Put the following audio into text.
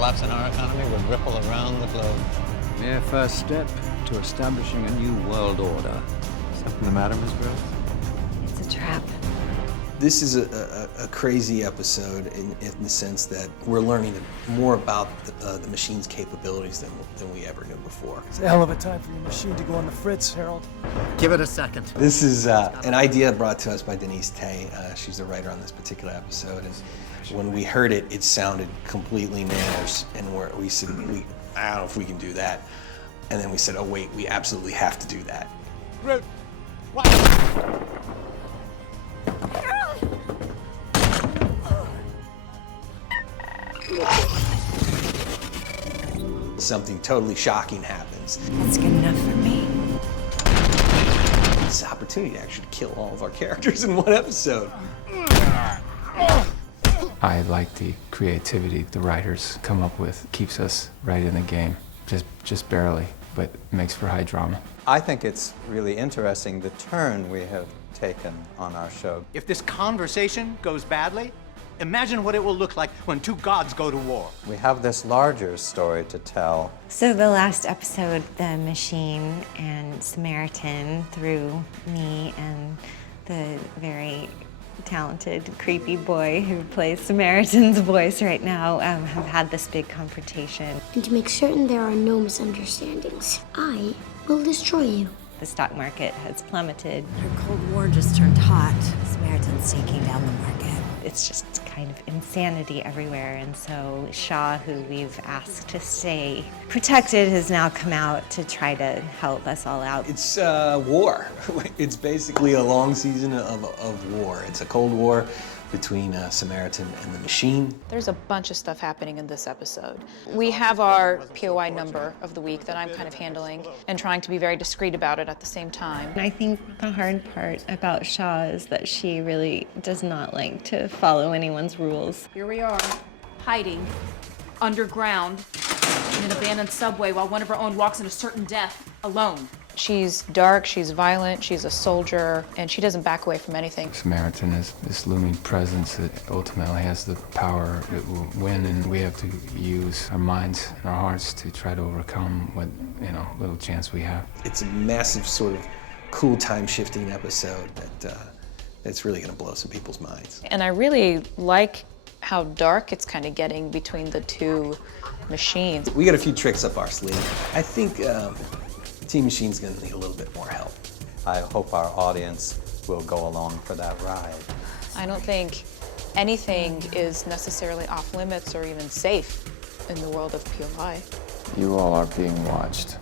collapse in our economy would ripple around the globe. Mere first step to establishing a new world order. Something the matter, Miss Rose? It's a trap. This is a crazy episode in the sense that we're learning more about the machine's capabilities than we ever knew before. It's a hell of a time for your machine to go on the fritz, Harold. Give it a second. This is an idea brought to us by Denise Tay. She's the writer on this particular episode. And when we heard it, it sounded completely manners. And we said, I don't know if we can do that. And then we said, oh wait, we absolutely have to do that. Root. What? Something totally shocking happens. That's good enough for me. It's an opportunity to actually kill all of our characters in one episode. I like the creativity the writers come up with. Keeps us right in the game, just barely, but makes for high drama. I think it's really interesting the turn we have taken on our show. If this conversation goes badly, imagine what it will look like when two gods go to war. We have this larger story to tell. So the last episode, the machine and Samaritan, through me and the very talented, creepy boy who plays Samaritan's voice right now, have had this big confrontation. And to make certain there are no misunderstandings, I will destroy you. The stock market has plummeted. Our Cold War just turned hot. Samaritan's taking down the market. It's just kind of insanity everywhere, and so Shaw, who we've asked to stay protected, has now come out to try to help us all out. It's war. It's basically a long season of war. It's a Cold War between Samaritan and the machine. There's a bunch of stuff happening in this episode. We have our POI number of the week that I'm kind of handling and trying to be very discreet about it at the same time. And I think the hard part about Shaw is that she really does not like to follow anyone's rules. Here we are, hiding underground in an abandoned subway while one of our own walks into certain death alone. She's dark, she's violent, she's a soldier, and she doesn't back away from anything. Samaritan is this looming presence that ultimately has the power that will win, and we have to use our minds and our hearts to try to overcome what, little chance we have. It's a massive sort of cool time-shifting episode that's really going to blow some people's minds. And I really like how dark it's kind of getting between the two machines. We got a few tricks up our sleeve. I think Team Machine's going to need a little bit more help. I hope our audience will go along for that ride. I don't think anything is necessarily off limits or even safe in the world of POI. You all are being watched.